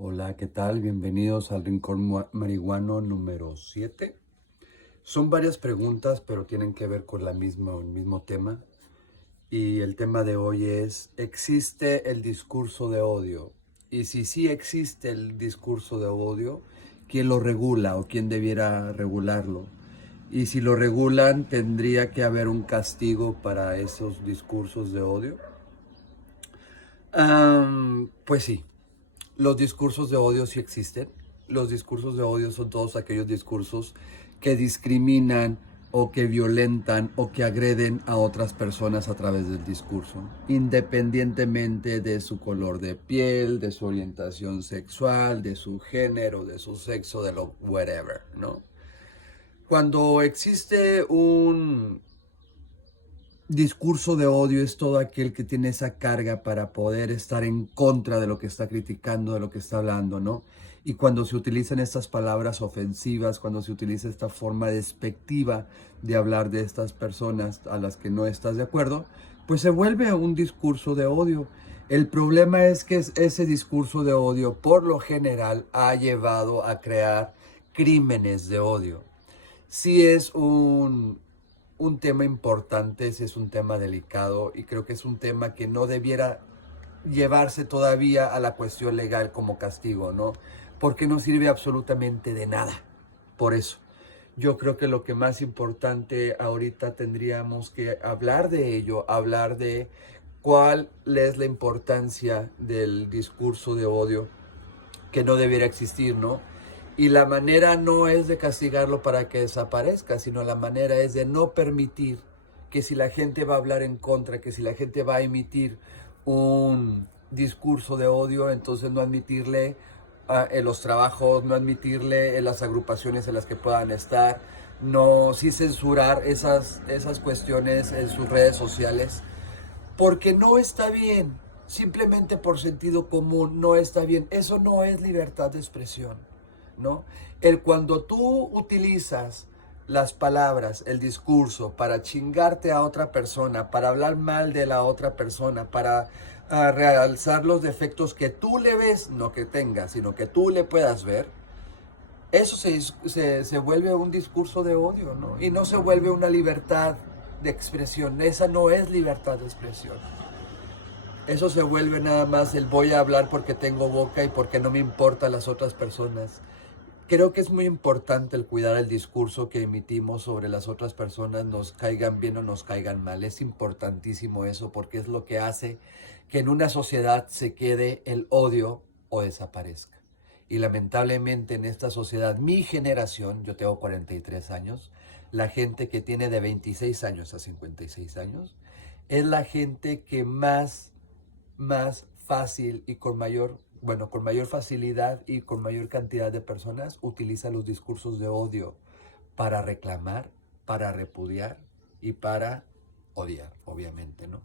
Hola, ¿qué tal? Bienvenidos al Rincón Marihuano número 7. Son varias preguntas, pero tienen que ver con el mismo tema. Y el tema de hoy es, ¿existe el discurso de odio? Y si sí existe el discurso de odio, ¿quién lo regula o quién debiera regularlo? Y si lo regulan, ¿tendría que haber un castigo para esos discursos de odio? Pues sí, los discursos de odio sí existen. Los discursos de odio son todos aquellos discursos que discriminan o que violentan o que agreden a otras personas a través del discurso, independientemente de su color de piel, de su orientación sexual, de su género, de su sexo, de lo whatever, ¿no? Cuando existe un discurso de odio es todo aquel que tiene esa carga para poder estar en contra de lo que está criticando, de lo que está hablando, ¿no? Y cuando se utilizan estas palabras ofensivas, cuando se utiliza esta forma despectiva de hablar de estas personas a las que no estás de acuerdo, pues se vuelve un discurso de odio. El problema es que ese discurso de odio, por lo general, ha llevado a crear crímenes de odio. Sí es un tema importante, sí es un tema delicado y creo que es un tema que no debiera llevarse todavía a la cuestión legal como castigo, ¿no? Porque no sirve absolutamente de nada. Por eso, yo creo que lo que más importante ahorita tendríamos que hablar de ello, hablar de cuál es la importancia del discurso de odio que no debiera existir, ¿no? Y la manera no es de castigarlo para que desaparezca, sino la manera es de no permitir que si la gente va a hablar en contra, que si la gente va a emitir un discurso de odio, entonces no admitirle en los trabajos, no admitirle en las agrupaciones en las que puedan estar, no, sí censurar esas cuestiones en sus redes sociales, porque no está bien, simplemente por sentido común no está bien. Eso no es libertad de expresión, ¿no? Cuando tú utilizas las palabras, el discurso para chingarte a otra persona, para hablar mal de la otra persona, para realzar los defectos que tú le ves, no que tengas, sino que tú le puedas ver, eso se vuelve un discurso de odio, ¿no? Y no se vuelve una libertad de expresión. Esa no es libertad de expresión. Eso se vuelve nada más el voy a hablar porque tengo boca y porque no me importan las otras personas. Creo que es muy importante el cuidar el discurso que emitimos sobre las otras personas, nos caigan bien o nos caigan mal. Es importantísimo eso porque es lo que hace que en una sociedad se quede el odio o desaparezca. Y lamentablemente en esta sociedad, mi generación, yo tengo 43 años, la gente que tiene de 26 años a 56 años, es la gente que más fácil y con mayor facilidad y con mayor cantidad de personas utiliza los discursos de odio para reclamar, para repudiar y para odiar, obviamente, ¿no?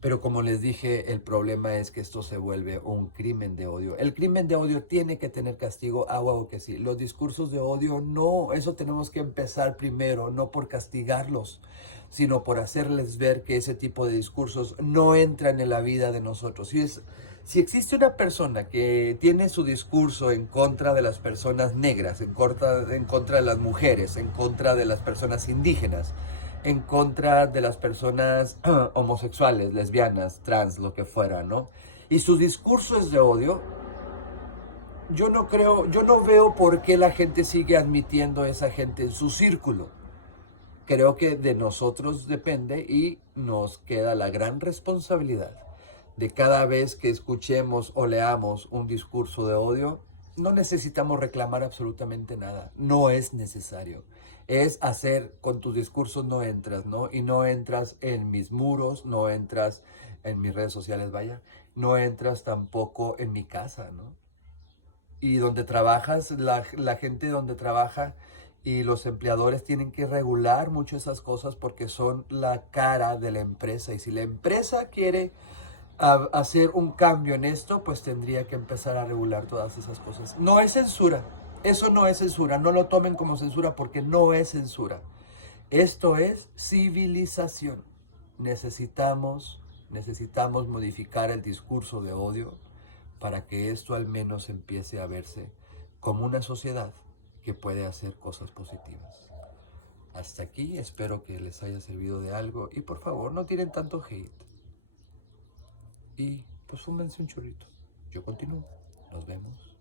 Pero como les dije, el problema es que esto se vuelve un crimen de odio. El crimen de odio tiene que tener castigo, huevo que sí. Los discursos de odio no, eso tenemos que empezar primero, no por castigarlos, sino por hacerles ver que ese tipo de discursos no entran en la vida de nosotros. Si existe una persona que tiene su discurso en contra de las personas negras, en contra de las mujeres, en contra de las personas indígenas, en contra de las personas homosexuales, lesbianas, trans, lo que fuera, ¿no? Y su discurso es de odio, yo no veo por qué la gente sigue admitiendo a esa gente en su círculo. Creo que de nosotros depende y nos queda la gran responsabilidad de cada vez que escuchemos o leamos un discurso de odio, no necesitamos reclamar absolutamente nada, no es necesario. Es hacer, con tus discursos no entras, ¿no? Y no entras en mis muros, no entras en mis redes sociales, vaya, no entras tampoco en mi casa, ¿no? Y donde trabajas, la gente donde trabaja y los empleadores tienen que regular mucho esas cosas porque son la cara de la empresa. Y si la empresa quiere hacer un cambio en esto, pues tendría que empezar a regular todas esas cosas. No es censura, eso no es censura, no lo tomen como censura porque no es censura. Esto es civilización. Necesitamos modificar el discurso de odio para que esto al menos empiece a verse como una sociedad que puede hacer cosas positivas. Hasta aquí, espero que les haya servido de algo y por favor no tiren tanto hate. Y pues fúmense un churrito. Yo continúo. Nos vemos.